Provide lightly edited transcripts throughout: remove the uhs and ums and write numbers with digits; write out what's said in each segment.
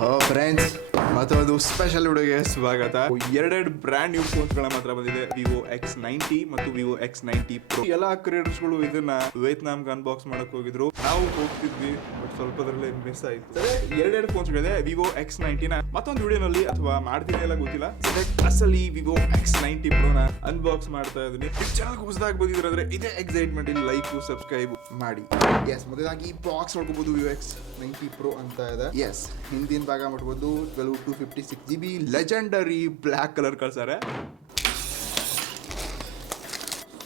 Friends ಮತ್ತೊಂದು special ವಿಡಿಯೋಗೆ ಸ್ವಾಗತ. ಎರಡೆರಡು ಬ್ರ್ಯಾಂಡ್ ನ್ಯೂ ಫೋನ್ಸ್ಗಳ ಮಾತ್ರ ಬಂದಿದೆ, ವಿವೋ X90 ಮತ್ತು ವಿವೋ X90 PRO. ಎಲ್ಲಾ ಕ್ರಿಯೇಟರ್ಸ್ಗಳು ಇದನ್ನ ವಿಯೆಟ್ನಾಂಗೆ ಅನ್ಬಾಕ್ಸ್ ಮಾಡಕ್ ಹೋಗಿದ್ರು, ನಾವು ಹೋಗ್ತಿದ್ವಿ, ಬಟ್ ಸ್ವಲ್ಪದರಲ್ಲೇ ಮಿಸ್ ಆಯ್ತು. ಎರಡೆರಡು ಫೋನ್ಸ್ಗಳಿದೆ, ವಿವೋ X90 ನ ಮತ್ತೊಂದು ವಿಡಿಯೋನಲ್ಲಿ ಅಥವಾ ಮಾಡ್ತೀನಿ ಎಲ್ಲ ಗೊತ್ತಿಲ್ಲ. ಅಸಲಿ ವಿವೋ X90 PRO ನ ಅನ್ಬಾಕ್ಸ್ ಮಾಡ್ತಾ ಇದೀನಿ. ಚಾನಲ್ ಹೊಸದಾಗಿ ಬಂದಿದ್ರೆ ಇದೇ ಎಕ್ಸೈಟ್ಮೆಂಟ್ ಇಲ್ಲಿ ಲೈಕ್ ಸಬ್ಸ್ಕ್ರೈಬ್ ಮಾಡಿ. ಎಸ್, ಮೊದಲಾಗಿ ಬಾಕ್ಸ್ ನೋಡ್ಕೋಬಹುದು, ವಿವೋ X90 PRO ಅಂತ ಇದೆ. ಎಸ್, ಹಿಂದಿನ ಭಾಗ ಮಾಡ್ಬೋದು 256GB ಲೆಜೆಂಡರಿ ಬ್ಲ್ಯಾಕ್ ಕಲರ್ ಕಳ್ಸಾರೆ.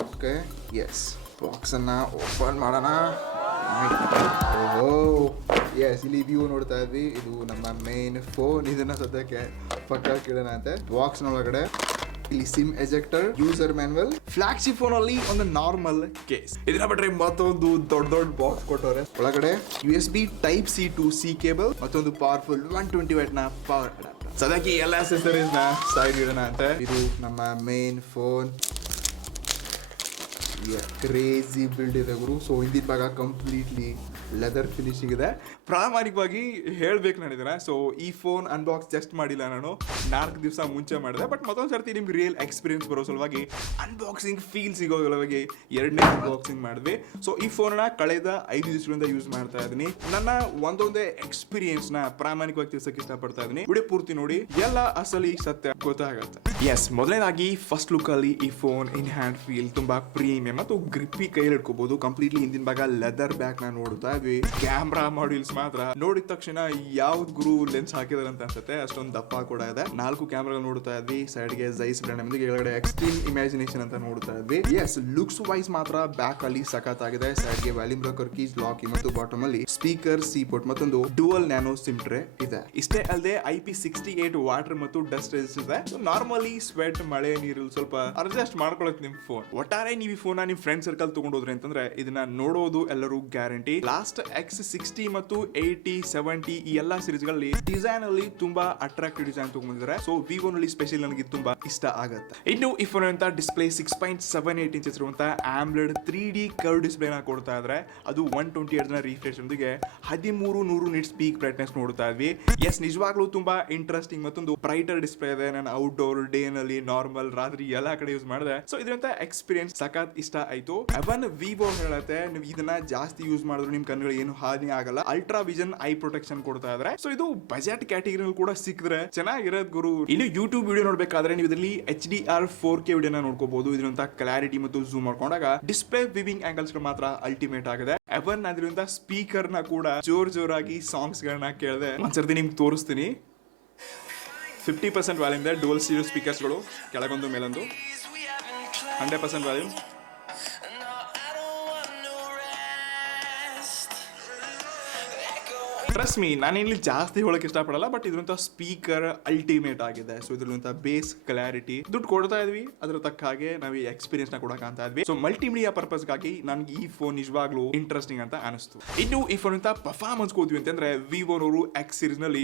ಓಕೆ, ಎಸ್, ಬಾಕ್ಸ್ ಅನ್ನ ಓಪನ್ ಮಾಡೋಣ. ಎಸ್, ಇಲ್ಲಿ ವ್ಯೂ ನೋಡ್ತಾ ಇದ್ವಿ, ಇದು ನಮ್ಮ ಮೇನ್ ಫೋನ್. ಇದನ್ನ ಸದ್ಯಕ್ಕೆ ಪಕ್ಕ ಕೇಳೋಣ ಅಂತೆ. ಬಾಕ್ಸ್ ಒಳಗಡೆ ಇಲ್ಲಿ sim ejector, user manual, flagship phone ಅಲ್ಲಿ ಒಂದು ನಾರ್ಮಲ್ ಕೇಸ್. ಇದನ್ನ ಬಿಟ್ರೆ ಮತ್ತೊಂದು ದೊಡ್ಡ ಬಾಕ್ಸ್ ಕೊಟ್ಟವ್ರೆ. ಒಳಗಡೆ USB Type-C to C cable, ಮತ್ತೊಂದು ಪವರ್ಫುಲ್ 120W ನ ಪವರ್ ಅಡಾಪ್ಟರ್. ಸದ್ಯಕ್ಕೆ ಎಲ್ಲ ಅಕ್ಸೆಸರೀಸ್ ನ ಸೈಡ್ ಇಡೋಣ ಅಂತ. ಇದು ನಮ್ಮ ಮೇನ್ ಫೋನ್. ಕ್ರೇಜಿ ಬಿಲ್ಡ್ ಇದೆ ಗುರು. ಸೊ ಹಿಂದಿನ ಭಾಗ ಕಂಪ್ಲೀಟ್ಲಿ ಲೆದರ್ ಫಿನಿಶಿಂಗ್ ಇದೆ. ಪ್ರಾಮಾಣಿಕವಾಗಿ ಹೇಳ್ಬೇಕು ನಾನಿದ್ರೆ, ಸೊ ಈ ಫೋನ್ ಅನ್ಬಾಕ್ಸ್ ಜಸ್ಟ್ ಮಾಡಿಲ್ಲ, ನಾನು 4 ದಿವಸ ಮುಂಚೆ ಮಾಡಿದೆ. ಬಟ್ ಮತ್ತೊಂದು ಸರ್ತಿ ನಿಮ್ಗೆ ರಿಯಲ್ ಎಕ್ಸ್ಪೀರಿಯನ್ಸ್ ಬರೋ ಸಲುವಾಗಿ ಅನ್ಬಾಕ್ಸಿಂಗ್ ಫೀಲ್ ಸಿಗೋ ಸಲುವಾಗಿ ಎರಡನೇ ಅನ್ಬಾಕ್ಸಿಂಗ್ ಮಾಡಿದ್ವಿ. ಸೊ ಈ ಫೋನ್ನ ಕಳೆದ 5 ದಿವಸಗಳಿಂದ ಯೂಸ್ ಮಾಡ್ತಾ ಇದ್ದೀನಿ. ನನ್ನ ಒಂದೊಂದೇ ಎಕ್ಸ್ಪೀರಿಯನ್ಸ್ ನ ಪ್ರಾಮಾಣಿಕವಾಗಿ ತಿಳಿಸಕ್ಕೆ ಇಷ್ಟಪಡ್ತಾ ಇದ್ದೀನಿ. ವಿಡಿಯೋ ಪೂರ್ತಿ ನೋಡಿ, ಎಲ್ಲ ಅಸಲಿ ಸತ್ಯ ಗೊತ್ತಾಗತ್ತೆ. ಎಸ್, ಮೊದಲನೇದಾಗಿ ಫಸ್ಟ್ ಲುಕ್ ಅಲ್ಲಿ ಈ ಫೋನ್ ಇನ್ ಹ್ಯಾಂಡ್ ಫೀಲ್ ತುಂಬಾ ಪ್ರೀಮಿಯಂ ಮತ್ತು ಗ್ರಿಪ್ಪಿ ಕೈಲಿ ಇಟ್ಕೋಬಹುದು. ಕಂಪ್ಲೀಟ್ಲಿ ಹಿಂದಿನ ಭಾಗ ಲೆದರ್ ಬ್ಯಾಕ್ ನ ನೋಡ್ತಾ ಇದ್ವಿ. ಕ್ಯಾಮ್ರಾ ಮಾಡ್ಯೂಲ್ಸ್ ಮಾತ್ರ ನೋಡಿದ ತಕ್ಷಣ ಯಾವ್ದು ಗುರು ಲೆನ್ಸ್ ಹಾಕಿದಾರೆ ಅಂತ ಅನ್ಸುತ್ತೆ, ಅಷ್ಟೊಂದು ದಪ್ಪ ಕೂಡ ಇದೆ. 4 ಕ್ಯಾಮ್ರಾ ನೋಡ್ತಾ ಇದ್ವಿ. ಸೈಡ್ ಗೆ ಜೈಸ್ ಬ್ರ್ಯಾಂಡ್, ಕೆಳಗಡೆ ಎಕ್ಸ್ಟ್ರೀಮ್ ಇಮ್ಯಾಜಿನೇಷನ್ ಅಂತ ನೋಡ್ತಾ ಇದ್ವಿ. ಎಸ್, ಲುಕ್ಸ್ ವೈಸ್ ಮಾತ್ರ ಬ್ಯಾಕ್ ಅಲ್ಲಿ ಸಖತ್ ಆಗಿದೆ. ಸೈಡ್ ಗೆ ವ್ಯಾಲ್ಯೂಮ್ ಬ್ರೇಕರ್ ಕೀಸ್, ಲಾಕ್ ಮತ್ತು ಬಾಟಮ್ ಅಲ್ಲಿ ಸ್ಪೀಕರ್, ಸೀಪೋರ್ಟ್ ಮತ್ತೊಂದು ಡುವಲ್ ನ್ಯಾನೋ ಸಿಮ್ ಟ್ರೇ ಇದೆ. ಇಷ್ಟೇ ಅಲ್ಲದೆ IP68 ವಾಟರ್ ಮತ್ತು ಡಸ್ಟ್ ರೆಸಿಸ್ಟೆನ್ಸ್ ಇದೆ. ಸೊ ನಾರ್ಮಲಿ ಸ್ವೆಟ್, ಮಳೆ, ನೀರು ಸ್ವಲ್ಪ ಅಡ್ಜಸ್ಟ್ ಮಾಡ್ಕೊಳಕ್ ನಿಮ್ ಫೋನ್. ಒಟ್ಟಾರೆ ನೀವು ಈ ಫೋನ್ ನಿಮ್ ಫ್ರೆಂಡ್ ಸರ್ಕಲ್ ತಗೊಂಡೋದ್ರಿ ಅಂತಂದ್ರೆ ಇದನ್ನ ನೋಡೋದು ಎಲ್ಲರೂ ಗ್ಯಾರಂಟಿ. ಲಾಸ್ಟ್ X60 ಮತ್ತು 80, 70 ಈ ಎಲ್ಲಾ ಸೀರೀಸ್ ಗಳಲ್ಲಿ ಡಿಸೈನ್ ಅಲ್ಲಿ ತುಂಬಾ ಅಟ್ರಾಕ್ಟಿವ್ ಡಿಸೈನ್ ತಗೊಂಡಿದ್ದಾರೆ. ಸೊ ವಿವೋ ನಲ್ಲಿ ಸ್ಪೆಷಲ್ ನನಗೆ ತುಂಬಾ ಇಷ್ಟ ಆಗುತ್ತೆ. ಇನ್ನು ಈ ಫೋನ್ ಅಂತ ಡಿಸ್ಪ್ಲೇ 6.78 ಇಂಚಸ್ ಇರುವಂತ AMOLED 3D ಕರ್ವ್ ಡಿಸ್ಪ್ಲೇ ನ ಕೊಡ್ತಾ ಇದ್ರೆ, ಅದು 120Hz ನ ರಿಫ್ರೆಶ್ ಒಂದಿಗೆ 1300 ನಿಟ್ಸ್ ಪೀಕ್ ಬ್ರೈಟ್ನೆಸ್ ನೋಡ್ತಾ ಇದ್ವಿ. ಎಸ್, ನಿಜವಾಗ್ಲೂ ತುಂಬಾ ಇಂಟ್ರೆಸ್ಟಿಂಗ್ ಮತ್ತೊಂದು ಬ್ರೈಟರ್ ಡಿಸ್ಪ್ಲೇ ಇದೆ. ನಾನು ಔಟ್ಡೋರ್, ಡೇ ನಲ್ಲಿ, ನಾರ್ಮಲ್, ರಾತ್ರಿ ಎಲ್ಲಾ ಕಡೆ ಯೂಸ್ ಮಾಡಿದೆ. ಸೊ ಇದರಂತ ಎಕ್ಸ್ಪೀರಿಯನ್ಸ್ ಸಖತ್ ಇಷ್ಟ ಆಯ್ತು. ಅವನ್ ವಿವೋ ಹೇಳುತ್ತೆ, ನೀವು ಇದನ್ನ ಜಾಸ್ತಿ ಯೂಸ್ ಮಾಡಿದ್ರು ನಿಮ್ ಕಣ್ಗಳಿಗೆ ಏನು ಹಾನಿ ಆಗಲ್ಲ. ಅಲ್ಟ್ರಾ ವಿಷನ್ ಐ ಪ್ರೊಟೆಕ್ಷನ್ ಕೊಡ್ತಾ ಇದ್ರೆ. ಸೊ ಇದು ಬಜೆಟ್ ಕ್ಯಾಟಗರಿ ಕೂಡ ಸಿಕ್ಕಿದ್ರೆ ಚೆನ್ನಾಗಿರೋದ್ ಗುರು. ಇನ್ನು ಯೂಟ್ಯೂಬ್ ವಿಡಿಯೋ ನೋಡ್ಬೇಕಾದ್ರೆ ನೀವು ಇದರಲ್ಲಿ HDR 4K ವಿಡಿಯೋನ ನೋಡ್ಕೋಬಹುದು. ಇದರಿಂದ ಕ್ಲಾರಿಟಿ ಮತ್ತು ಝೂಮ್ ಮಾಡ್ಕೊಂಡಾಗ ಡಿಸ್ಪ್ಲೇ ವಿವಿಂಗ್ ಆಂಗಲ್ಸ್ ಮಾತ್ರ ಅಲ್ಟಿಮೇಟ್ ಆಗಿದೆ. ಅವನ್ ಅದರಿಂದ ಸ್ಪೀಕರ್ ನ ಕೂಡ ಜೋರಾಗಿ ಸಾಂಗ್ಸ್ ಗಳನ್ನ ಕೇಳಿದೆ. ಒಂದ್ಸರ್ತಿ ನಿಮ್ಗೆ ತೋರಿಸ್ತೀನಿ. 50% ವ್ಯಾಲ್ಯೂಮ್ ಇದೆ. ಡುವಲ್ ಸ್ಟೀರಿಯೋ ಸ್ಪೀಕರ್ಸ್ ಗಳು, ಕೆಳಗೊಂದು ಮೇಲೊಂದು. 100% ವ್ಯಾಲ್ಯೂಮ್. ಟ್ರಸ್ಟ್ ಮೀ, ನಾನು ಇಲ್ಲಿ ಜಾಸ್ತಿ ಹೇಳಕ್ ಇಷ್ಟಪಡಲ್ಲ, ಬಟ್ ಇದ್ರಂತ ಸ್ಪೀಕರ್ ಅಲ್ಟಿಮೇಟ್ ಆಗಿದೆ. ಸೊ ಇದ್ರಂತ ಬೇಸ್ ಕ್ಲಾರಿಟಿ ದುಡ್ಡು ಕೊಡ್ತಾ ಇದ್ವಿ, ಅದ್ರ ತಕ್ಕ ಹಾಗೆ ನಾವು ಈ ಎಕ್ಸ್ಪೀರಿಯನ್ಸ್ ನ ಕೂಡ ಕಾಣ್ತಾ ಇದ್ವಿ. ಸೊ ಮಲ್ಟಿಮೀಡಿಯಾ ಪರ್ಪಸ್ ಗಾಗಿ ನನ್ಗೆ ಈ ಫೋನ್ ನಿಜವಾಗ್ಲೂ ಇಂಟ್ರೆಸ್ಟಿಂಗ್ ಅಂತ ಅನಿಸ್ತು. ಇನ್ನು ಈ ಫೋನ್ ಅಂತ ಪರ್ಫಾರ್ಮೆನ್ಸ್ ಹೋದ್ವಿ ಅಂತಂದ್ರೆ, ವಿವೋನವರು X ಸೀರೀಸ್ ನಲ್ಲಿ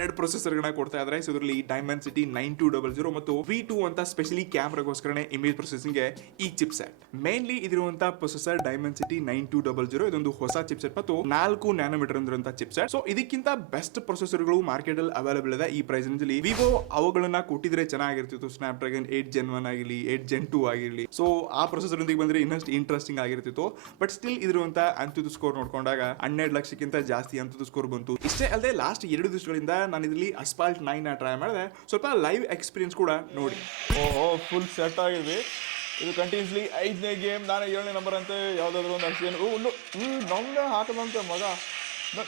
ಎರಡು ಪ್ರೊಸೆಸರ್ ಗಳನ್ನ ಕೊಡ್ತಾ ಇದ್ದಾರೆ. ಸೊ ಇದರಲ್ಲಿ Dimensity 9200 ಮತ್ತು V2 ಅಂತ ಸ್ಪೆಷಲಿ ಕ್ಯಾಮ್ರಾಗೋಸ್ಕರನೇ ಇಮೇಜ್ ಪ್ರೊಸೆಸಿಂಗ್ ಗೆ ಈ ಚಿಪ್ ಸೆಟ್. ಮೇನ್ಲಿ ಇದಿರುವಂತ ಪ್ರೊಸೆಸರ್ Dimensity 9200 ಇದೊಂದು ಹೊಸ ಚಿಪ್ ಸೆಟ್ ಮತ್ತು 4 ನ್ಯಾನೋಮೀಟರ್ ಇರುವಂತ ಚಿಪ್ ಸೆಟ್. ಸೊ ಇದಕ್ಕಿಂತ ಬೆಸ್ಟ್ ಪ್ರೊಸೆಸರ್ಗಳು ಮಾರ್ಕೆಟ್ ಅಲ್ಲಿ ಅವೈಲೇಬಲ್ ಇದೆ. ಈ ಪ್ರೈಸ್ ನಲ್ಲಿ ವಿವೋ ಅವುಗಳನ್ನ ಕೊಟ್ಟಿದ್ರೆ ಚೆನ್ನಾಗಿರ್ತಿತ್ತು. ಸ್ನ್ಯಾಪ್ಡ್ರಾಗನ್ 8 Gen 1 ಆಗಿರ್ಲಿ, 8 Gen 2 ಆಗಿರ್ಲಿ. ಸೊ ಆ ಪ್ರೊಸೆಸರ್ ಬಂದ್ರೆ ಇನ್ನಷ್ಟು ಇಂಟ್ರೆಸ್ಟಿಂಗ್ ಆಗಿರ್ತಿತ್ತು. ಬಟ್ ಸ್ಟಿಲ್ ಇದಿರುವಂತ ಅಂತ್ಯದ ಸ್ಕೋರ್ ನೋಡ್ಕೊಂಡಾಗ 12 ಲಕ್ಷಕ್ಕಿಂತ ಜಾಸ್ತಿ ಅಂತ್ಯದ ಸ್ಕೋರ್ ಬಂತು. ಇಷ್ಟೇ ಅಲ್ಲದೆ ಲಾಸ್ಟ್ 2 ದಿವಸಗಳಿಂದ ನಾನು ಇದರಲ್ಲಿ ಅಸ್ಫಾಲ್ಟ್ 9 ಟ್ರೈ ಮಾಡಿದೆ. ಸ್ವಲ್ಪ ಲೈವ್ ಎಕ್ಸ್ಪೀರಿಯನ್ಸ್ ಕೂಡ ನೋಡಿ. ಫುಲ್ ಸೆಟ್ ಆಗಿದೆ. ಇದು ಕಂಟಿನ್ಯೂಸ್ಲಿ 5ನೇ ಗೇಮ್, ನಾನು 7ನೇ ನಂಬರ್ ಅಂತ ಯಾವ್ದಾದ್ರು ಒಂದು ಆಕ್ಸಿಡೆಂಟ್ ನಮ್ಗೆ ಹಾಕದಂತೆ ಮಗ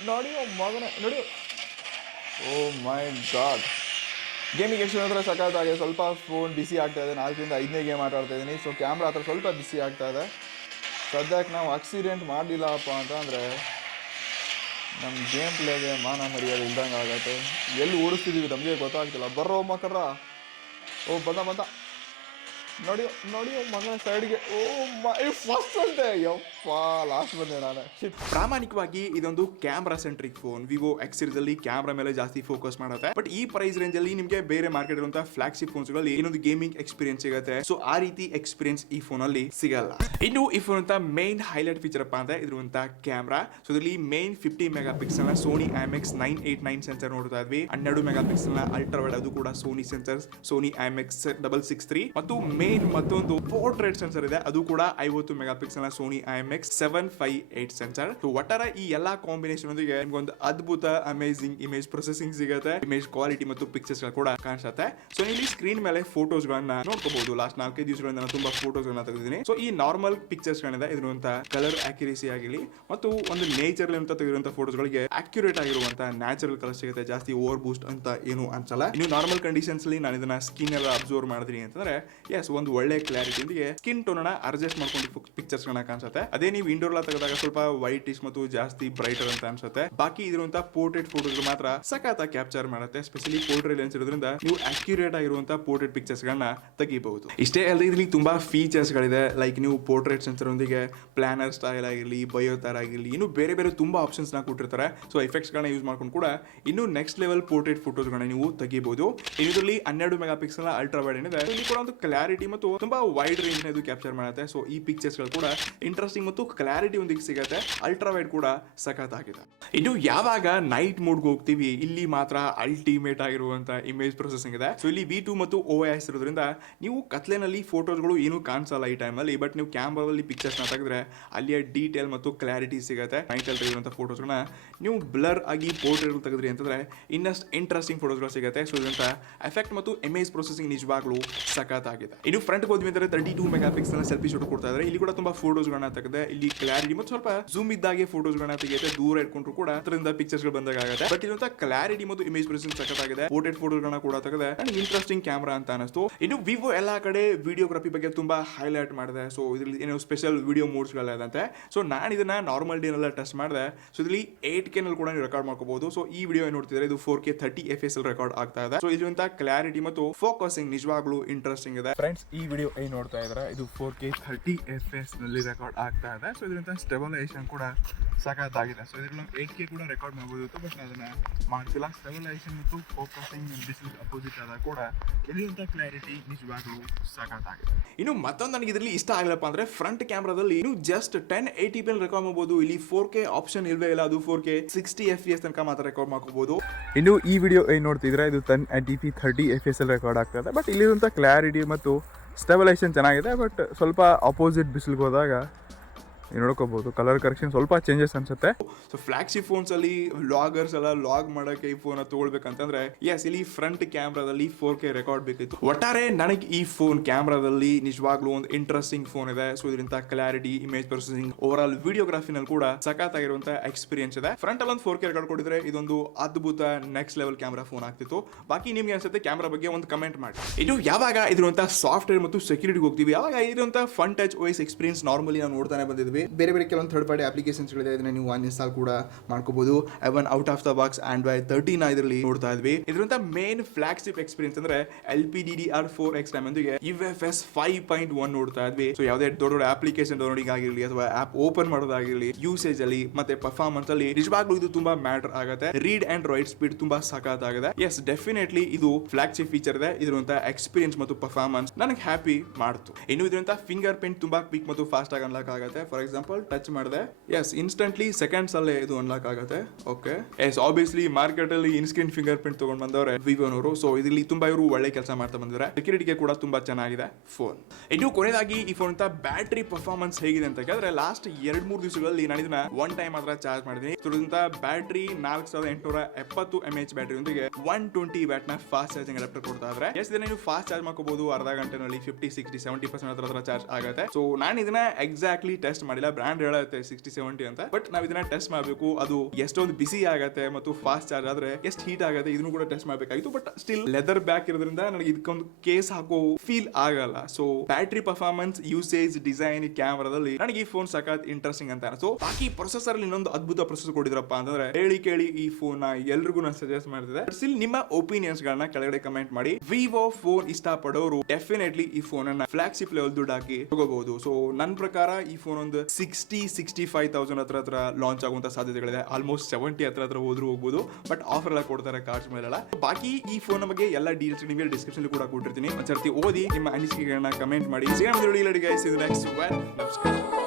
ನೋಡಿ ಮಗನೇ ನೋಡಿ. ಓ ಮೈ ಗಾಡ್, ಗೇಮಿಗೆ ಎಷ್ಟು ಹತ್ರ ಸಖತ್ತಾಗಿದೆ. ಸ್ವಲ್ಪ ಫೋನ್ ಬಿಸಿ ಆಗ್ತಾ ಇದೆ. 4ರಿಂದ 5ನೇ ಗೇಮ್ ಆಟ ಆಡ್ತಾ ಇದ್ದೀನಿ. ಸೊ ಕ್ಯಾಮ್ರಾ ಹತ್ರ ಸ್ವಲ್ಪ ಬಿಸಿ ಆಗ್ತಾ ಇದೆ. ಸದ್ಯಕ್ಕೆ ನಾವು ಆಕ್ಸಿಡೆಂಟ್ ಮಾಡಲಿಲ್ಲಪ್ಪ ಅಂತಂದರೆ ನಮ್ಮ ಗೇಮ್ ಪ್ಲೇಗೆ ಮಾನ ಮರ್ಯಾದೆ ಇಲ್ದಂಗೆ ಆಗತ್ತೆ. ಎಲ್ಲಿ ಓಡಿಸ್ತಿದ್ದೀವಿ ನಮಗೆ ಗೊತ್ತಾಗ್ತಿಲ್ಲ. ಬರ್ರೋ ಮಕ್ಕಳ್ರ. ಓ ಬಂದ ನೋಡಿ ನೋಡಿ ಮಗನ ಸೈಡ್ಗೆ ಓ ಫಸ್ಟ್ ಅಂತೆ ಯಪ್ಪ ಲಾಸ್ಟ್ ಬಂದೆ ನಾನು. ಪ್ರಾಮಾಣಿಕವಾಗಿ ಇದೊಂದು camera centric phone. Vivo X series ಅಲ್ಲಿ ಕ್ಯಾಮ್ರಾ ಮೇಲೆ ಜಾಸ್ತಿ ಫೋಕಸ್ ಮಾಡುತ್ತೆ. ಬಟ್ ಈ ಪ್ರೈಸ್ ರೇಂಜ್ ಅಲ್ಲಿ ನಿಮಗೆ ಬೇರೆ ಮಾರ್ಕೆಟ್ ಇರುವಂತಹ ಫ್ಲಾಗ್ಶಿಪ್ ಫೋನ್ಸ್ ಗಳಲ್ಲಿ ಇನ್ನೊಂದು ಗೇಮಿಂಗ್ ಎಕ್ಸ್ಪೀರಿಯನ್ಸ್ ಸಿಗುತ್ತೆ. ಸೊ ಆ ರೀತಿ ಎಕ್ಸ್ಪೀರಿಯನ್ಸ್ ಈ ಫೋನ್ ಅಲ್ಲಿ ಸಿಗಲ್ಲ. ಇನ್ನು ಈ ಫೋನ್ ಅಂತ ಮೇನ್ ಹೈಲೈಟ್ ಫೀಚರ್ ಅಪ್ಪ ಅಂತ ಇರುವಂತ ಕ್ಯಾಮ್ರಾ. ಸೊ ಇದರಲ್ಲಿ ಮೇನ್ 50 ಮೆಗಾ ಪಿಕ್ಸೆಲ್ ನ ಸೋನಿ IMX 989 ಸೆನ್ಸರ್ ನೋಡ್ತಾ ಇದ್ವಿ. 12 ಮೆಗಾ ಪಿಕ್ಸೆಲ್ ನ ಅಲ್ಟ್ರಾ ವೈಡ್, ಅದು ಕೂಡ ಸೋನಿ ಸೆನ್ಸರ್, ಸೋನಿ IMX 663. ಮತ್ತು ಮೇನ್ ಮತ್ತೊಂದು ಪೋರ್ಟ್ರೇಟ್ ಸೆನ್ಸರ್ ಇದೆ, ಅದು ಕೂಡ 50 ಮೆಗಾ ಪಿಕ್ಸೆಲ್ ನ ಸೋನಿ IMX 758 ಸೆನ್ಸರ್. ಒಟ್ಟಾರೆ ಈ ಎಲ್ಲಾ ಕಾಂಬಿನೇಷನ್ ಒಂದಿಗೆ ನಿಮ್ಗೊಂದು ಅದ್ಭುತ ಅಮೇಜಿಂಗ್ ಇಮೇಜ್ ಪ್ರೊಸೆಸಿಂಗ್ ಸಿಗುತ್ತೆ. ಇಮೇಜ್ ಕ್ವಾಲಿಟಿ ಮತ್ತು ಪಿಕ್ಚರ್ಸ್ ಗಳು ಕೂಡ ಕಾಣಿಸುತ್ತೆ. ಸೊ ಇಲ್ಲಿ ಸ್ಕ್ರೀನ್ ಮೇಲೆ ಫೋಟೋಸ್ ಗಳನ್ನ ನೋಡ್ಕೋಬಹುದು. ಲಾಸ್ಟ್ 4-5 ದಿವಸಗಳಿಂದ ನಾನು ತುಂಬಾ ಫೋಟೋಸ್ ಗಳನ್ನ ತೆಗೆದಿದ್ದೀನಿ. ಸೊ ಈ ನಾರ್ಮಲ್ ಪಿಕ್ಚರ್ಸ್ ಗಳಿಂದ ಇರುವಂತ ಕಲರ್ ಅಕ್ಯುರೇಸಿ ಆಗಿರಲಿ ಮತ್ತು ಒಂದು ನೇಚರ್ ಅಂತ ತೆಗೆದಿರುವಂತ ಫೋಟೋಸ್ ಗಳಿಗೆ ಅಕ್ಯುರೇಟ್ ಆಗಿರುವಂತ ನ್ಯಾಚುರಲ್ ಕಲರ್ ಸಿಗುತ್ತೆ. ಜಾಸ್ತಿ ಓವರ್ ಬೂಸ್ಟ್ ಅಂತ ಏನು ಅನ್ಸಲ್ಲ. ಇನ್ನು ನಾರ್ಮಲ್ ಕಂಡೀಷನ್ಸ್ ಅಲ್ಲಿ ನಾನು ಇದನ್ನ ಸ್ಕಿನ್ ಎಲ್ಲ ಅಬ್ಸರ್ವ್ ಮಾಡಿದ್ರಿ ಅಂತಂದ್ರೆ ಎಸ್ ಒಂದು ಒಳ್ಳೆ ಕ್ಲಾರಿಟಿಯೊಂದಿಗೆ ಸ್ಕಿನ್ ಟೋನ್ ಅನ್ನ ಅಡ್ಜಸ್ಟ್ ಮಾಡ್ಕೊಂಡು ಪಿಕ್ಚರ್ಸ್ ಗಳನ್ನ ಕಾಣಿಸುತ್ತೆ. ಅದೇ ನೀವು ಇಂಡೋರ್ ತೆಗೆದಾಗ ಸ್ವಲ್ಪ ವೈಟ್ ಇಶ್ ಮತ್ತು ಜಾಸ್ತಿ ಬ್ರೈಟರ್ ಅಂತ ಅನ್ಸುತ್ತೆ. ಬಾಕಿ ಇರುವಂತ ಪೋರ್ಟ್ರೇಟ್ ಫೋಟೋಸ್ ಮಾತ್ರ ಸಖತ್ ಕ್ಯಾಪ್ಚರ್ ಮಾಡುತ್ತೆ. ಸ್ಪೆಷಲಿ ಪೋರ್ಟ್ರೇಟ್ ಲೆನ್ಸ್ ಇರೋದ್ರಿಂದ ನೀವು ಅಕ್ಯುರೇಟ್ ಆಗಿರುವಂತ ಪೋರ್ಟ್ರೇಟ್ ಪಿಕ್ಚರ್ಸ್ ಗಳನ್ನ ತೆಗಿಬಹುದು. ಇಷ್ಟೇ ಅಲ್ಲದೆ ಇದರಲ್ಲಿ ತುಂಬಾ ಫೀಚರ್ಸ್ ಗಳಿದೆ. ಲೈಕ್ ನೀವು ಪೋರ್ಟ್ರೇಟ್ ಸೆನ್ಸರ್ ಒಂದಿಗೆ ಪ್ಲಾನರ್ ಸ್ಟೈಲ್ ಆಗಿರಲಿ, ಬಯೋತಾರ್ ಆಗಿರಲಿ, ಇನ್ನು ಬೇರೆ ಬೇರೆ ತುಂಬಾ ಆಪ್ಷನ್ಸ್ ನ ಕೊಟ್ಟಿರ್ತಾರೆ. ಸೊ ಎಫೆಕ್ಟ್ಸ್ ಗಳನ್ನ ಯೂಸ್ ಮಾಡ್ಕೊಂಡು ಕೂಡ ಇನ್ನು ನೆಕ್ಸ್ಟ್ ಲೆವೆಲ್ ಪೋರ್ಟ್ರೇಟ್ ಫೋಟೋಸ್ ಗಳನ್ನ ನೀವು ತೆಗಿಬಹುದು. ಇದರಲ್ಲಿ 12 ಮೆಗಾ ಪಿಕ್ಸೆಲ್ ಅಲ್ಟ್ರಾ ವೈಡ್ ಏನಿದೆ, ಇಲ್ಲಿ ಕೂಡ ಒಂದು ಕ್ಲಾರಿಟಿ ಮತ್ತು ತುಂಬಾ ವೈಡ್ ರೇಂಜ್ ಇದು ಕ್ಯಾಪ್ಚರ್ ಮಾಡುತ್ತೆ. ಸೊ ಈ ಪಿಕ್ಚರ್ಸ್ ಗಳು ಕೂಡ ಇಂಟ್ರೆಸ್ಟಿಂಗ್ ಮತ್ತು ಕ್ಲಾರಿಟಿ ಒಂದಿಗೆ ಸಿಗುತ್ತೆ. ಅಲ್ಟ್ರಾ ವೈಡ್ ಕೂಡ ಸಖತ್ ಆಗಿದೆ. ಇನ್ನು ಯಾವಾಗ ನೈಟ್ ಮೋಡ್ಗೆ ಹೋಗ್ತೀವಿ, ಇಲ್ಲಿ ಮಾತ್ರ ಅಲ್ಟಿಮೇಟ್ ಆಗಿರುವಂತ ಇಮೇಜ್ ಪ್ರೊಸೆಸಿಂಗ್ ಇದೆ. ಸೊ ಇಲ್ಲಿ V2 ಮತ್ತು OIS ಇರೋದ್ರಿಂದ ನೀವು ಕತ್ಲೆನಲ್ಲಿ ಫೋಟೋಸ್ಗಳು ಏನು ಕಾಣಿಸಲ್ಲ ಈ ಟೈಮ್ ಅಲ್ಲಿ. ಬಟ್ ನೀವು ಕ್ಯಾಮ್ರಾದಲ್ಲಿ ಪಿಕ್ಚರ್ಸ್ ನ ತೆಗೆದ್ರೆ ಅಲ್ಲಿಯ ಡೀಟೇಲ್ ಮತ್ತು ಕ್ಲಾರಿಟಿ ಸಿಗುತ್ತೆ. ನೈಟ್ ಅಲ್ಲಿ ತೆಗೆದಿರುವಂತ ಫೋಟೋಸ್ಗಳನ್ನ ನೀವು ಬ್ಲರ್ ಆಗಿ ಪೋರ್ಟ್ರೇಟ್ ತೆಗೆದ್ರಿ ಅಂತಂದ್ರೆ ಇನ್ನಷ್ಟು ಇಂಟ್ರೆಸ್ಟಿಂಗ್ ಫೋಟೋಸ್ಗಳು ಸಿಗುತ್ತೆ. ಸೊ ಇದಂತ ಎಫೆಕ್ಟ್ ಮತ್ತು ಇಮೇಜ್ ಪ್ರೊಸೆಸಿಂಗ್ ನಿಜವಾಗ್ಲೂ ಸಖತ್ ಆಗಿದೆ. ಇನ್ನು ಫ್ರಂಟ್ ಹೋದ್ವಿ ಅಂದ್ರೆ 32 ಮೆಗಾ ಪಿಕ್ಸೆಲ್ ಸೆಲ್ಫಿ ಶೂಟ್ ಕೊಡ್ತಾ ಇದ್ದಾರೆ. ಇಲ್ಲಿ ಕೂಡ ತುಂಬಾ ಫೋಟೋಸ್ ಗಳನ್ನ ತೆಗೆದೆ. ಇಲ್ಲಿ ಕ್ಲಾರಿಟಿ ಮತ್ತು ಸ್ವಲ್ಪ ಜೂಮ್ ಇದ್ದಾಗೆ ಫೋಟೋಸ್ ಗಳನ್ನ ತೆಗೆಯುತ್ತೆ. ದೂರ ಇಟ್ಕೊಂಡ್ರು ಕೂಡ ಅದರಿಂದ ಪಿಕ್ಚರ್ಸ್ ಗಳು ಬಂದಾಗ ಆಗುತ್ತೆ. ಬಟ್ ಇರುವಂತ ಕ್ಲಾರಿಟಿ ಮತ್ತು ಇಮೇಜ್ ಪ್ರೊಸೆಸಿಂಗ್ ಸಖತ್ ಆಗಿದೆ. ಪೋರ್ಟ್ರೇಟ್ ಫೋಟೋಸ್ ಗಳನ್ನ ಕೂಡ ತೆಗೆದೆ. ಇಂಟ್ರೆಸ್ಟಿಂಗ್ ಕ್ಯಾಮ್ರಾ ಅಂತ ಅನಿಸ್ತು. ಇನ್ನು ವಿವೋ ಎಲ್ಲಾ ಕಡೆ ವಿಡಿಯೋಗ್ರಫಿ ಬಗ್ಗೆ ತುಂಬಾ ಹೈಲೈಟ್ ಮಾಡಿದೆ. ಸೊ ಇದರಲ್ಲಿ ಏನೋ ಸ್ಪೆಷಲ್ ವಿಡಿಯೋ ಮೋಡ್ಸ್ ಗಳದಂತೆ. ಸೊ ನಾನು ಇದನ್ನ ನಾರ್ಮಲ್ ಡೇ ನಲ್ಲಿ ಟೆಸ್ಟ್ ಮಾಡಿದೆ. ಸೊ ಇದರಲ್ಲಿ 8K ನಲ್ಲಿ ಕೂಡ ನೀವು ರೆಕಾರ್ಡ್ ಮಾಡ್ಕೋಬಹುದು. ಸೊ ಈ ವಿಡಿಯೋ ಏನು ನೋಡ್ತಿದ್ರೆ ಇದು 4K 30 FPS ಅಲ್ಲಿ ರೆಕಾರ್ಡ್ ಆಗ್ತಾ ಇದೆ. ಸೊ ಇದರಿಂದ ಕ್ಲಾರಿಟಿ ಮತ್ತು ಫೋಕಸಿಂಗ್ ನಿಜವಾಗ್ಲೂ ಇಂಟ್ರೆಸ್ಟಿಂಗ್ ಇದೆ. ಫ್ರೆಂಡ್ಸ್, ಈ ವಿಡಿಯೋ ಏನು ನೋಡ್ತಾ ಇದ್ರೆ ಇದು 4K 30 FPS ನಲ್ಲಿ ರೆಕಾರ್ಡ್ ಆಗ್ತಾ ಇದೆ. ಸೊ ಇದರಿಂದ ಸ್ಟೆಬಿಲೈಸೇಷನ್ ಕೂಡ ಸಖತ್ ಆಗಿದೆ. ಸೊ ಇದರಲ್ಲಿ 8K ಕೂಡ ರೆಕಾರ್ಡ್ ಮಾಡಬಹುದು. ಬಟ್ ಅದನ್ನ ಮಾಡ್ತಿಲ್ಲ. ಸ್ಟೆಬಿಲೈಸೇಷನ್ ಮತ್ತು ಫೋಕಸಿಂಗ್ ಬಿಸಿಲ್ ಅಪೋಸಿಟ್ ಆದಾಗ ಕೂಡ ಇಲ್ಲಿಂತ ಕ್ಲಾರಿಟಿ ನಿಜವಾಗ್ಲೂ ಸಖತ್ ಆಗಿದೆ. ಇನ್ನು ಮತ್ತೊಂದು ನನಗೆ ಇದರಲ್ಲಿ ಇಷ್ಟ ಆಗಿಲ್ಲಪ್ಪ ಅಂದ್ರೆ ಫ್ರಂಟ್ ಕ್ಯಾಮ್ರಾದಲ್ಲಿ ನೀವು ಜಸ್ಟ್ 1080p ರೆಕಾರ್ಡ್ ಮಾಡಬಹುದು. ಇಲ್ಲಿ 4K ಆಪ್ಷನ್ ಇಲ್ವೇ ಇಲ್ಲ. ಅದು 4K 60 FPS ತನಕ ಮಾತ್ರ ರೆಕಾರ್ಡ್ ಮಾಡ್ಕೋಬಹುದು. ಇನ್ನು ಈ ವಿಡಿಯೋ ಏನು ನೋಡ್ತಿದ್ರೆ ಇದು 1080p 30 FPS ಅಲ್ಲಿ ರೆಕಾರ್ಡ್ ಆಗ್ತದೆ. ಬಟ್ ಇಲ್ಲಿರುವಂಥ ಕ್ಲಾರಿಟಿ ಮತ್ತು ಸ್ಟೆಬಿಲೈಸೇಷನ್ ಚೆನ್ನಾಗಿದೆ. ಬಟ್ ಸ್ವಲ್ಪ ಅಪೋಸಿಟ್ ಬಿಸಿಲ್ಗೆ ಹೋದಾಗ ನೋಡ್ಕೋಬಹುದು ಕಲರ್ ಕರೆಕ್ಷನ್ ಸ್ವಲ್ಪ ಚೇಂಜಸ್ ಅನ್ಸುತ್ತೆ. ಸೊ ಫ್ಲಾಗ್ಶಿಪ್ ಫೋನ್ಸ್ ಅಲ್ಲಿ ವ್ಲಾಗರ್ಸ್ ಎಲ್ಲ ವ್ಲಾಗ್ ಮಾಡೋಕೆ ಈ ಫೋನ್ ತಗೊಳ್ಬೇಕಂತಂದ್ರೆ ಎಸ್ ಇಲ್ಲಿ ಫ್ರಂಟ್ ಕ್ಯಾಮ್ರಾದಲ್ಲಿ 4K ರೆಕಾರ್ಡ್ ಬೇಕಿತ್ತು. ಒಟ್ಟಾರೆ ನನಗೆ ಈ ಫೋನ್ ಕ್ಯಾಮ್ರಾದಲ್ಲಿ ನಿಜವಾಗ್ಲೂ ಒಂದು ಇಂಟ್ರೆಸ್ಟಿಂಗ್ ಫೋನ್ ಇದೆ. ಸೊ ಇದರಿಂದ clarity, image processing, overall ವಿಡಿಯೋಗ್ರಾಫಿನಲ್ಲಿ ಕೂಡ ಸಖತ್ ಆಗಿರುವಂತ ಎಕ್ಸ್ಪೀರಿಯನ್ಸ್ ಇದೆ. ಫ್ರಂಟ್ ಅಲ್ಲಿ ಒಂದು 4K ರೆಕಾರ್ಡ್ ಕೊಟ್ಟಿದ್ರೆ ಇದೊಂದು ಅದ್ಭುತ ನೆಕ್ಸ್ಟ್ ಲೆವೆಲ್ ಕ್ಯಾಮ್ರಾ ಫೋನ್ ಆಗ್ತಿತ್ತು. ಬಾಕಿ ನಿಮ್ಗೆ ಅನ್ಸುತ್ತೆ ಕ್ಯಾಮ್ರಾ ಬಗ್ಗೆ ಒಂದು ಕಮೆಂಟ್ ಮಾಡಿ. ಇದು ಯಾವಾಗ ಇದಿರುವಂತ ಸಾಫ್ಟ್ವೇರ್ ಮತ್ತು ಸೆಕ್ಯೂರಿಟಿಗೆ ಹೋಗ್ತೀವಿ, ಯಾವಾಗ ಇದಿರುವಂತ fun touch OS experience normally ನಾವು ನೋಡ್ತಾನೆ ಬಂದಿದ್ವಿ. ಬೇರೆ ಬೇರೆ ಕೆಲವೊಂದು ಥರ್ಡ್ ಪಾರ್ಟಿ ಅಪ್ಲಿಕೇಶನ್ಸ್ಗಳಿದೆ. ಇದನ್ನ ನೀವು ಅನ್ಇನ್ಸ್ಟಾಲ್ ಕೂಡ ಮಾಡ್ಕೋಬಹುದು. Even out of the box Android 13 ಇದರಲ್ಲಿ ನೋಡ್ತಾ ಇದ್ವಿ. ಇದರಿಂದ ಮೇನ್ ಫ್ಲಾಗ್ಶಿಪ್ ಎಕ್ಸ್ಪೀರಿಯನ್ಸ್ ಅಂದ್ರೆ LPDDR4X ನೊಂದಿಗೆ UFS 5.1 ನೋಡ್ತಾ ಇದ್ವಿ. ಸೊ ಯಾವುದೇ ದೊಡ್ಡ ದೊಡ್ಡ ಅಪ್ಲಿಕೇಶನ್ ಡೌನ್ಲೋಡಿಂಗ್ ಆಗಿರಲಿ ಅಥವಾ ಆಪ್ ಓಪನ್ ಮಾಡೋದಾಗಿರಲಿ, ಯೂಸೇಜ್ ಅಲ್ಲಿ ಮತ್ತೆ ಪರ್ಫಾರ್ಮೆನ್ಸ್ ಅಲ್ಲಿ ನಿಜವಾಗ್ಲೂ ಇದು ತುಂಬಾ ಮ್ಯಾಟರ್ ಆಗುತ್ತೆ. ರೀಡ್ ಅಂಡ್ ರೈಟ್ ಸ್ಪೀಡ್ ತುಂಬಾ ಸಖತ್ ಆಗಿದೆ. ಎಸ್ ಡೆಫಿನೆಟ್ಲಿ ಇದು ಫ್ಲಾಗ್ಶಿಪ್ ಫೀಚರ್ ಇದೆ. ಇದರಂತ ಎಕ್ಸ್ಪೀರಿಯನ್ಸ್ ಮತ್ತು ಪರ್ಫಾರ್ಮೆನ್ಸ್ ನನಗೆ ಹ್ಯಾಪಿ ಮಾಡ್ತು. ಇನ್ನು ಇದರಂತ ಫಿಂಗರ್ ಪ್ರಿಂಟ್ ತುಂಬಾ ಕ್ವಿಕ್ ಮತ್ತು ಫಾಸ್ಟ್ ಆಗಿ ಅನ್ಲಾಕ್ ಆಗುತ್ತೆ. ಫಾರ್ ಎಕ್ಸಾಂಪಲ್ ಟಚ್ ಮಾಡಿದೆ, ಎಸ್ ಇನ್ಸ್ಟಂಟ್ಲಿ ಸೆಕೆಂಡ್ಸ್ ಅಲ್ಲೇ ಇದು ಅನ್ಲಾಕ್ ಆಗುತ್ತೆ. ಓಕೆ, ಎಸ್ ಆಬ್ವಿಯಸ್ಲಿ ಮಾರ್ಕೆಟ್ ಅಲ್ಲಿ ಇನ್ಸ್ಕ್ರೀನ್ ಫಿಂಗರ್ ಪ್ರಿಂಟ್ ತಗೊಂಡ್ ಬಂದವ್ರೆ ವಿವೋನವರು. ಸೊ ಇದರಲ್ಲಿ ತುಂಬಾ ಇವರು ಒಳ್ಳೆ ಕೆಲಸ ಮಾಡ್ತಾ ಬಂದಿದ್ದಾರೆ. ಸೆಕ್ಯೂರಿಟಿಗೆ ಕೂಡ ತುಂಬಾ ಚೆನ್ನಾಗಿದೆ ಫೋನ್. ಇನ್ನು ಕೊನೆಯದಾಗಿ ಈ ಫೋನ್ ಅಂತ ಬ್ಯಾಟರಿ ಪರ್ಫಾರ್ಮೆನ್ಸ್ ಹೇಗಿದೆ ಅಂತ ಕೇಳಿದ್ರೆ ಲಾಸ್ಟ್ 2-3 ದಿವಸಗಳಲ್ಲಿ ನಾನು ಇದನ್ನ ಒನ್ ಟೈಮ್ ಮಾತ್ರ ಚಾರ್ಜ್ ಮಾಡಿದೀನಿ. ಇದರಿಂದ ಬ್ಯಾಟರಿ 4870 mAh ಬ್ಯಾಟರಿ ಒಂದಿಗೆ 120 ವ್ಯಾಟ್ ನ ಫಾಸ್ಟ್ ಚಾರ್ಜಿಂಗ್ ಅಡಾಪ್ಟರ್ ಕೊಡ್ತಾ ಇದ್ದಾರೆ. ಎಸ್ ಇದನ್ನ ನೀವು ಫಾಸ್ಟ್ ಚಾರ್ಜ್ ಮಾಡ್ಕೋಬಹುದು. ಅರ್ಧ ಗಂಟೆನಲ್ಲಿ 50, 60, 70% ಹತ್ರ ಚಾರ್ಜ್ ಆಗುತ್ತೆ. ಸೊ ನಾನು ಇದನ್ನ ಎಕ್ಸಾಕ್ಟ್ಲಿ ಟೆಸ್ಟ್ ಮಾಡಿಲ್ಲ. ಬ್ರ್ಯಾಂಡ್ ಹೇಳುತ್ತೆ 60-70 ಅಂತ, ಬಟ್ ನಾವ್ ಇದನ್ನ ಟೆಸ್ಟ್ ಮಾಡಬೇಕು. ಅದು ಎಷ್ಟೊಂದು ಬಿಸಿ ಆಗತ್ತೆ ಮತ್ತು ಫಾಸ್ಟ್ ಚಾರ್ಜ್ ಆದ್ರೆ ಎಷ್ಟು ಹೀಟ್ ಆಗತ್ತೆ ಇದನ್ನು ಕೂಡ ಟೆಸ್ಟ್ ಮಾಡಬೇಕಾಗಿತ್ತು. ಬಟ್ ಸ್ಟಿಲ್ ಲೆದರ್ ಬ್ಯಾಕ್ ಇರೋದ್ರಿಂದ ನನಗೆ ಇದಕ್ಕೊಂದು ಕೇಸ್ ಹಾಕೋ ಫೀಲ್ ಆಗಲ್ಲ. So battery performance, usage, design, ಕ್ಯಾಮರಾದಲ್ಲಿ ನನಗೆ ಈ ಫೋನ್ ಸಖತ್ ಇಂಟ್ರೆಸ್ಟಿಂಗ್ ಅಂತ. ಸೊ ಬಾಕಿ ಪ್ರೊಸೆಸರ್ ಅಲ್ಲಿ ಇನ್ನೊಂದು ಅದ್ಭುತ ಪ್ರೊಸೆಸರ್ ಕೊಟ್ಟಿದ್ರಪ್ಪ ಅಂತಂದ್ರೆ ಹೇಳಿ ಕೇಳಿ ಈ ಫೋನ್ ನ ಎಲ್ರಿಗೂ ನಾನು ಸಜೆಸ್ಟ್ ಮಾಡ್ತಿದ್ದೆ. ಸ್ಟಿಲ್ ನಿಮ್ಮ ಒಪಿನಿಯನ್ಸ್ ಗಳನ್ನ ಕೆಳಗಡೆ ಕಮೆಂಟ್ ಮಾಡಿ. ವಿವೋ ಫೋನ್ ಇಷ್ಟಪಡೋರು ಡೆಫಿನೆಟ್ಲಿ ಈ ಫೋನ್ ಅನ್ನ ಫ್ಲಾಗ್ಶಿಪ್ ಲೆವೆಲ್ ದುಡ್ಡು ಹಾಕಿ ತಗೋಬಹುದು. ಸೊ ನನ್ನ ಪ್ರಕಾರ ಈ ಫೋನ್ ಒಂದು 60-65,000 ಹತ್ರ ಲಾಂಚ್ ಆಗುವಂತ ಸಾಧ್ಯತೆಗಳಿದೆ. ಆಲ್ಮೋಸ್ಟ್ 70 ಹತ್ರ ಹೋದ್ರು ಹೋಗ್ಬೋದು. ಬಟ್ ಆಫರ್ ಎಲ್ಲ ಕೊಡ್ತಾರೆ ಕಾರ್ಡ್ಸ್ ಮೇಲೆಲ್ಲ. ಬಾಕಿ ಈ ಫೋನ್ ಬಗ್ಗೆ ಎಲ್ಲ ಡೀಟೇಲ್ಸ್ ನಿಮಗೆ ಡಿಸ್ಕ್ರಿಪ್ಷನ್ ಕೂಡ ಕೊಟ್ಟಿರ್ತೀನಿ. ಒಂದ್ಸರ್ತಿ ಓದಿ ನಿಮ್ಮ ಅನಿಸಿಕೆಗಳನ್ನ ಕಮೆಂಟ್ ಮಾಡಿ. ನೆಕ್ಸ್ಟ್ ನಮಸ್ಕಾರ.